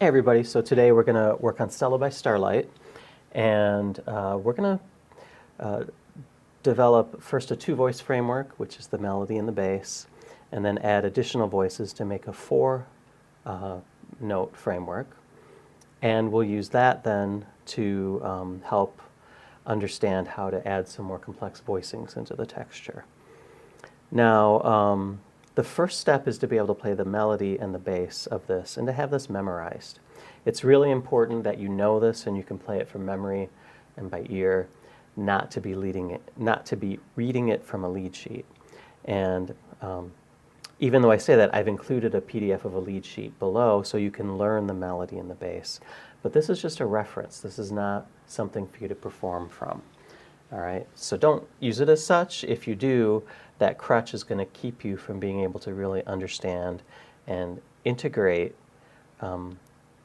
Hey everybody, so today we're going to work on Stella by Starlight, and we're going to develop first a two-voice framework, which is the melody and the bass, and then add additional voices to make a four-note framework. And we'll use that then to help understand how to add some more complex voicings into the texture. Now, the first step is to be able to play the melody and the bass of this and to have this memorized. It's really important that you know this and you can play it from memory and by ear, not to be reading it from a lead sheet. And even though I say that, I've included a PDF of a lead sheet below so you can learn the melody and the bass. But this is just a reference. This is not something for you to perform from. All right, so don't use it as such. If you do, that crutch is going to keep you from being able to really understand and integrate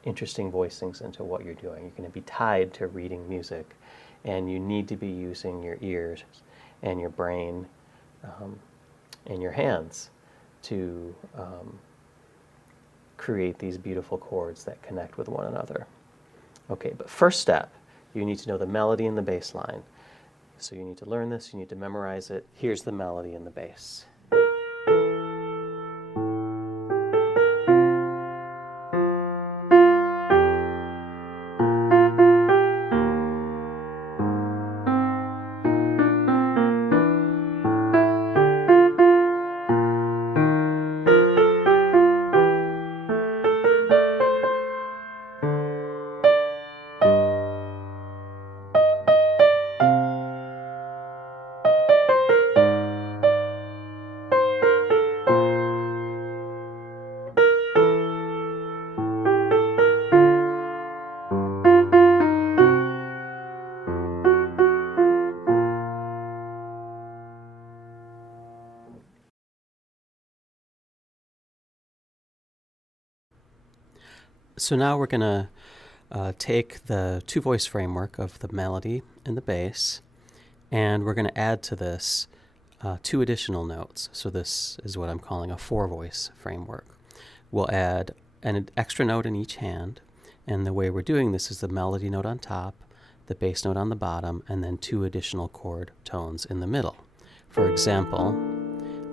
interesting voicings into what you're doing. You're going to be tied to reading music, and you need to be using your ears and your brain and your hands to create these beautiful chords that connect with one another. Okay, but first step, you need to know the melody and the bass line. So you need to learn this, you need to memorize it. Here's the melody and the bass. So now we're going to take the two-voice framework of the melody and the bass, and we're going to add to this two additional notes. So this is what I'm calling a four-voice framework. We'll add an extra note in each hand, and the way we're doing this is the melody note on top, the bass note on the bottom, and then two additional chord tones in the middle. For example,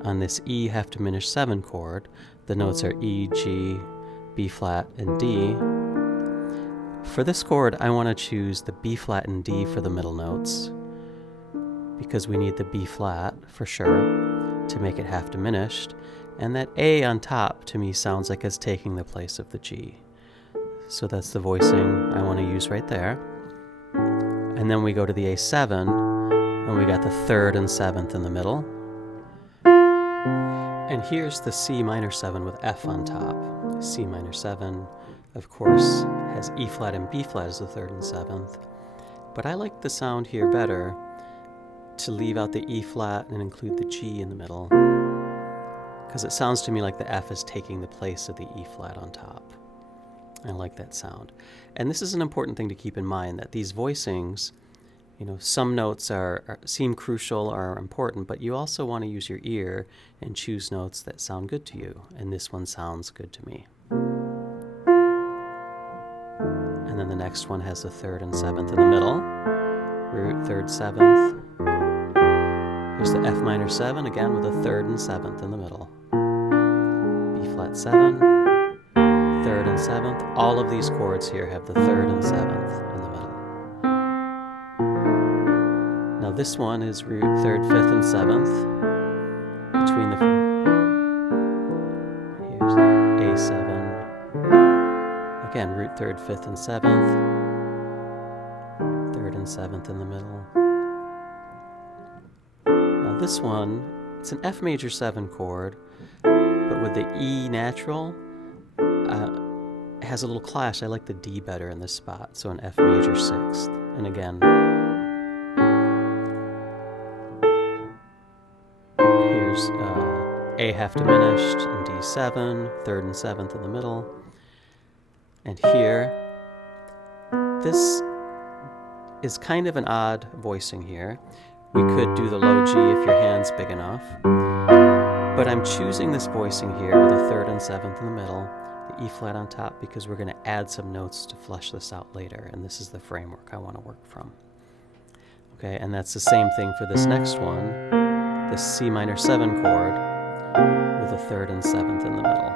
on this E half diminished 7 chord, the notes are E, G, B flat, and D. For this chord, I want to choose the B flat and D for the middle notes because we need the B flat for sure to make it half diminished, and that A on top to me sounds like it's taking the place of the G. So that's the voicing I want to use right there. And then we go to the A7, and we got the 3rd and 7th in the middle. And here's the C minor 7 with F on top. C minor 7, of course, has E flat and B flat as the 3rd and 7th. But I like the sound here better to leave out the E flat and include the G in the middle, because it sounds to me like the F is taking the place of the E flat on top. I like that sound. And this is an important thing to keep in mind, that these voicings, some notes seem crucial or are important, but you also want to use your ear and choose notes that sound good to you. And this one sounds good to me. And then the next one has the 3rd and 7th in the middle. Root, 3rd, 7th. Here's the F minor 7, again with a 3rd and 7th in the middle. B flat 7, 3rd and 7th. All of these chords here have the 3rd and 7th in the middle. Now this one is root 3rd, 5th, and 7th. Between the here's A7. Again, root 3rd, 5th, and 7th. 3rd and 7th in the middle. Now this one, it's an F major 7 chord, but with the E natural, it has a little clash. I like the D better in this spot, so an F major 6th. And again, here's A half diminished and D7, 3rd and 7th in the middle. And here, this is kind of an odd voicing here. We could do the low G if your hand's big enough. But I'm choosing this voicing here with the 3rd and 7th in the middle the E flat on top, because we're going to add some notes to flesh this out later, and this is the framework I want to work from. Okay, and that's the same thing for this next one, the C minor 7 chord with a 3rd and 7th in the middle.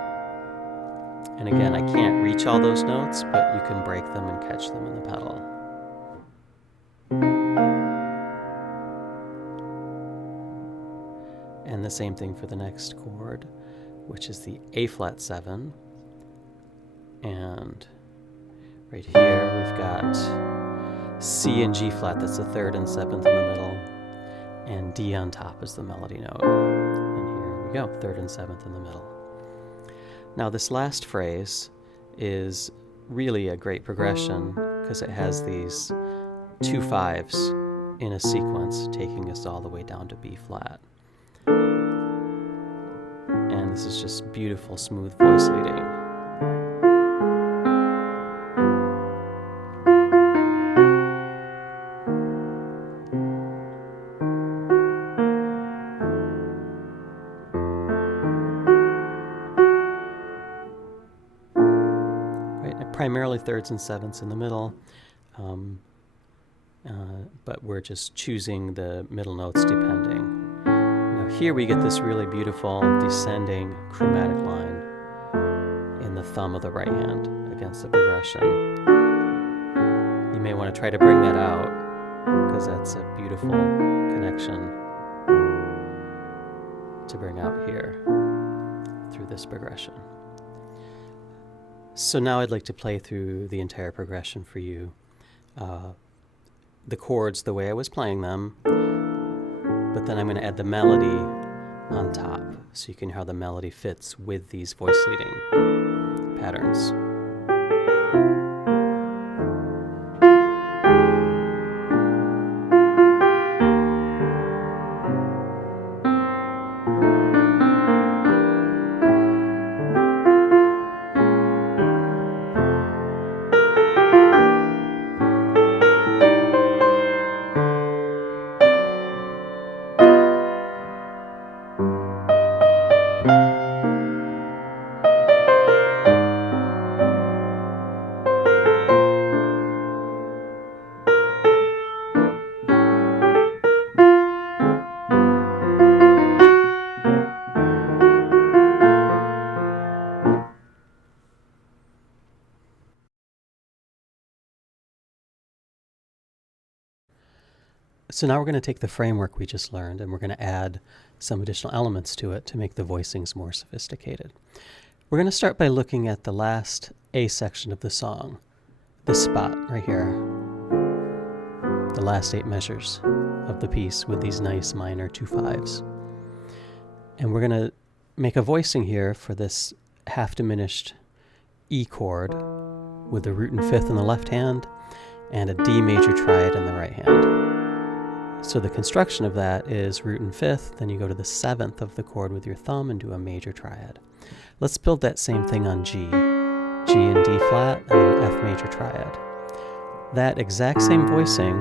And again, I can't reach all those notes, but you can break them and catch them in the pedal. And the same thing for the next chord, which is the A flat 7. And right here we've got C and G flat, that's the 3rd and 7th in the middle, and D on top is the melody note. And here we go, 3rd and 7th in the middle. Now this last phrase is really a great progression because it has these 2 5s in a sequence taking us all the way down to B flat. And this is just beautiful, smooth voice leading. Primarily 3rds and 7ths in the middle, but we're just choosing the middle notes depending. Now here we get this really beautiful descending chromatic line in the thumb of the right hand against the progression. You may want to try to bring that out because that's a beautiful connection to bring out here through this progression. So now I'd like to play through the entire progression for you. The chords the way I was playing them, but then I'm going to add the melody on top so you can hear how the melody fits with these voice leading patterns. So now we're going to take the framework we just learned and we're going to add some additional elements to it to make the voicings more sophisticated. We're going to start by looking at the last A section of the song, this spot right here, the last 8 measures of the piece with these nice minor 2 5s. And we're going to make a voicing here for this half diminished E chord with the root and 5th in the left hand and a D major triad in the right hand. So the construction of that is root and 5th, then you go to the 7th of the chord with your thumb and do a major triad. Let's build that same thing on G. G and D flat and an F major triad. That exact same voicing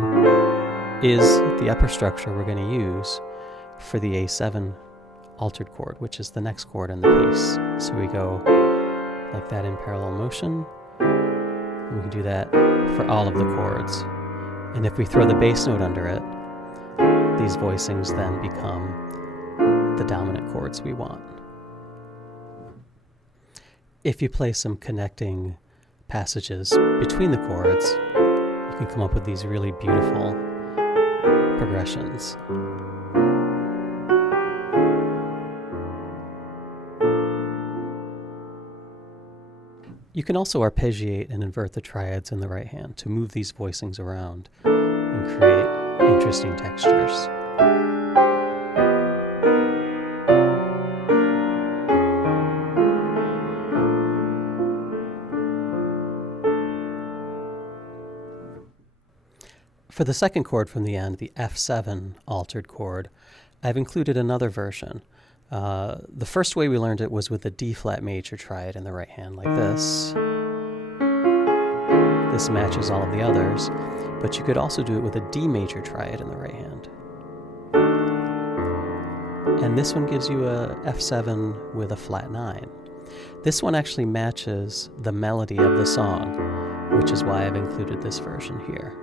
is the upper structure we're going to use for the A7 altered chord, which is the next chord in the piece. So we go like that in parallel motion, and we can do that for all of the chords. And if we throw the bass note under it, these voicings then become the dominant chords we want. If you play some connecting passages between the chords, you can come up with these really beautiful progressions. You can also arpeggiate and invert the triads in the right hand to move these voicings around and create interesting textures. For the second chord from the end, the F7 altered chord, I've included another version. The first way we learned it was with a D flat major triad in the right hand like this. This matches all of the others, but you could also do it with a D major triad in the right hand. And this one gives you a F7 with a flat 9. This one actually matches the melody of the song, which is why I've included this version here.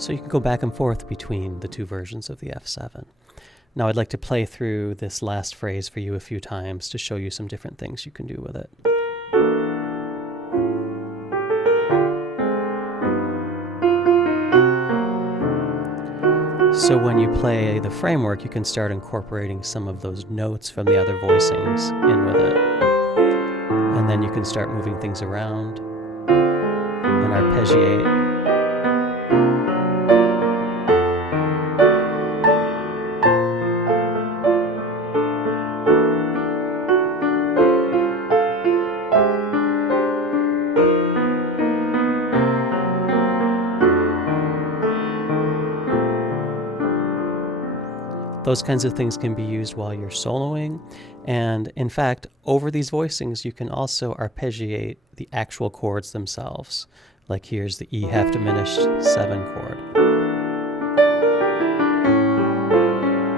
So you can go back and forth between the two versions of the F7. Now I'd like to play through this last phrase for you a few times to show you some different things you can do with it. So when you play the framework, you can start incorporating some of those notes from the other voicings in with it. And then you can start moving things around and arpeggiate. Those kinds of things can be used while you're soloing, and in fact, over these voicings, you can also arpeggiate the actual chords themselves. Like here's the E half diminished 7 chord.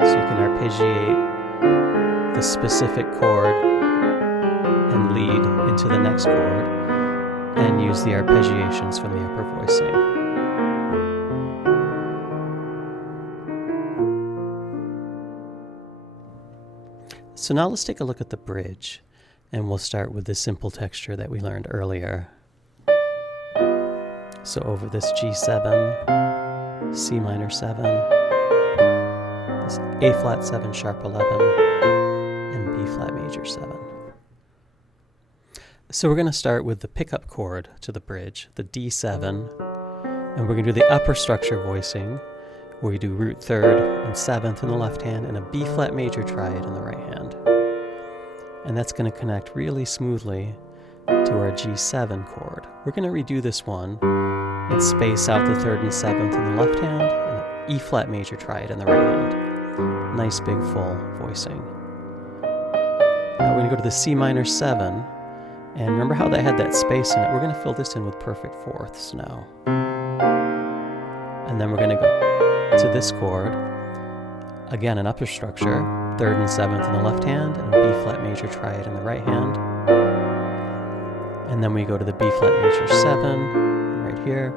So you can arpeggiate the specific chord and lead into the next chord, and use the arpeggiations from the upper voicing. So now let's take a look at the bridge, and we'll start with the simple texture that we learned earlier. So over this G7, C minor 7, this A flat 7 sharp 11, and B flat major 7. So we're going to start with the pickup chord to the bridge, the D7, and we're going to do the upper structure voicing, where we do root 3rd and 7th in the left hand and a B flat major triad in the right hand. And that's going to connect really smoothly to our G7 chord. We're going to redo this one and space out the 3rd and 7th in the left hand and an E flat major triad in the right hand. Nice big full voicing. Now we're going to go to the C minor 7, and remember how that had that space in it? We're going to fill this in with perfect fourths now. And then we're going to go to this chord, again an upper structure, 3rd and 7th in the left hand, and a B flat major triad in the right hand. And then we go to the B flat major 7 right here.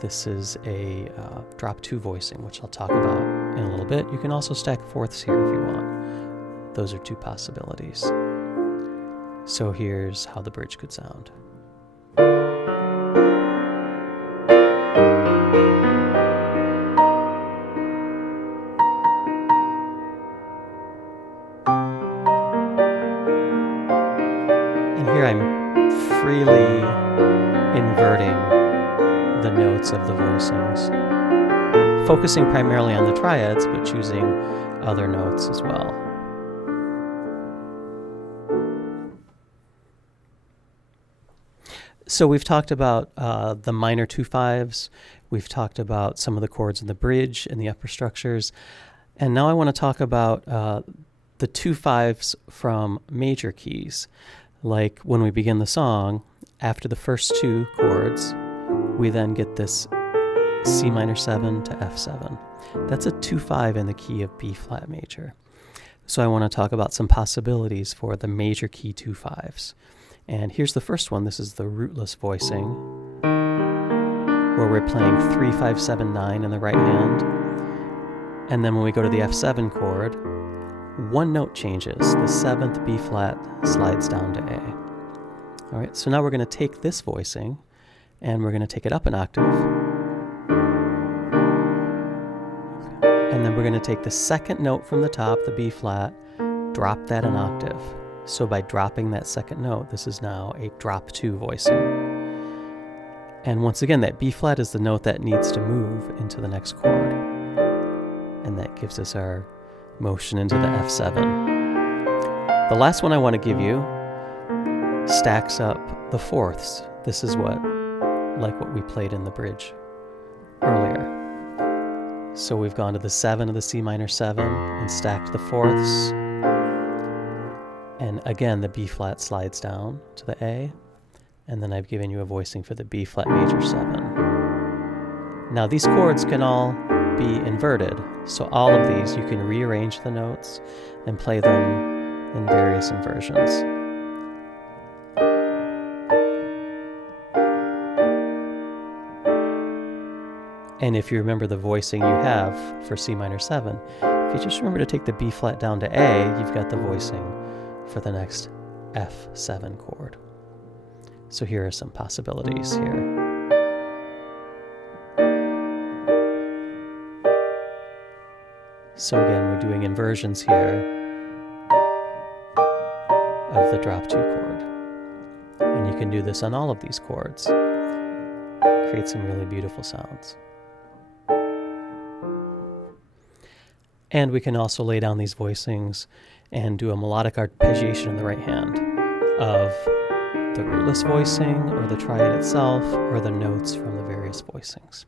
This is a drop 2 voicing, which I'll talk about in a little bit. You can also stack fourths here if you want. Those are 2 possibilities. So here's how the bridge could sound. Here I'm freely inverting the notes of the voicings, focusing primarily on the triads, but choosing other notes as well. So we've talked about the minor 2/5s, we've talked about some of the chords in the bridge and the upper structures, and now I want to talk about the 2/5s from major keys. Like when we begin the song, after the first 2 chords, we then get this C minor 7 to F7. That's a 2/5 in the key of B flat major. So I want to talk about some possibilities for the major key 2/5s. And here's the first one. This is the rootless voicing, where we're playing 3, 5, 7, 9 in the right hand. And then when we go to the F7 chord, 1 note changes. The 7th B flat slides down to A. All right, so now we're going to take this voicing and we're going to take it up an octave. And then we're going to take the second note from the top, the B flat, drop that an octave. So by dropping that second note, this is now a drop 2 voicing. And once again, that B flat is the note that needs to move into the next chord. And that gives us our motion into the F7. The last one I want to give you stacks up the fourths. This is like what we played in the bridge earlier. So we've gone to the 7 of the C minor 7 and stacked the fourths and again, the B flat slides down to the A, and then I've given you a voicing for the B flat major 7. Now these chords can all be inverted, so all of these you can rearrange the notes and play them in various inversions. And if you remember the voicing you have for C minor 7, if you just remember to take the B flat down to A, you've got the voicing for the next F7 chord. So here are some possibilities here. So again, we're doing inversions here of the drop 2 chord. And you can do this on all of these chords. Create some really beautiful sounds. And we can also lay down these voicings and do a melodic arpeggiation in the right hand of the rootless voicing or the triad itself or the notes from the various voicings.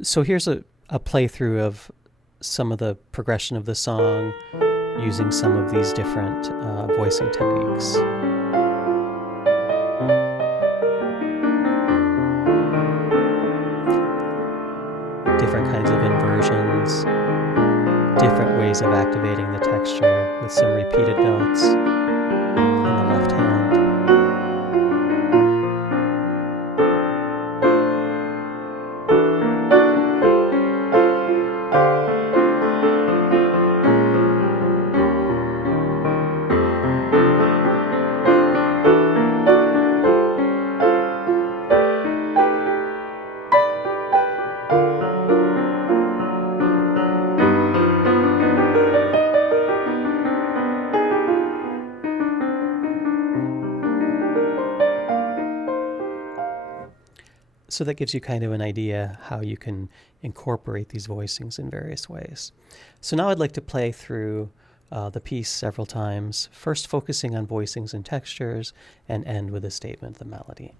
So here's a playthrough of some of the progression of the song using some of these different voicing techniques. Different kinds of inversions, different ways of activating the texture with some repeated notes in the left hand. So that gives you kind of an idea how you can incorporate these voicings in various ways. So now I'd like to play through the piece several times, first focusing on voicings and textures, and end with a statement of the melody.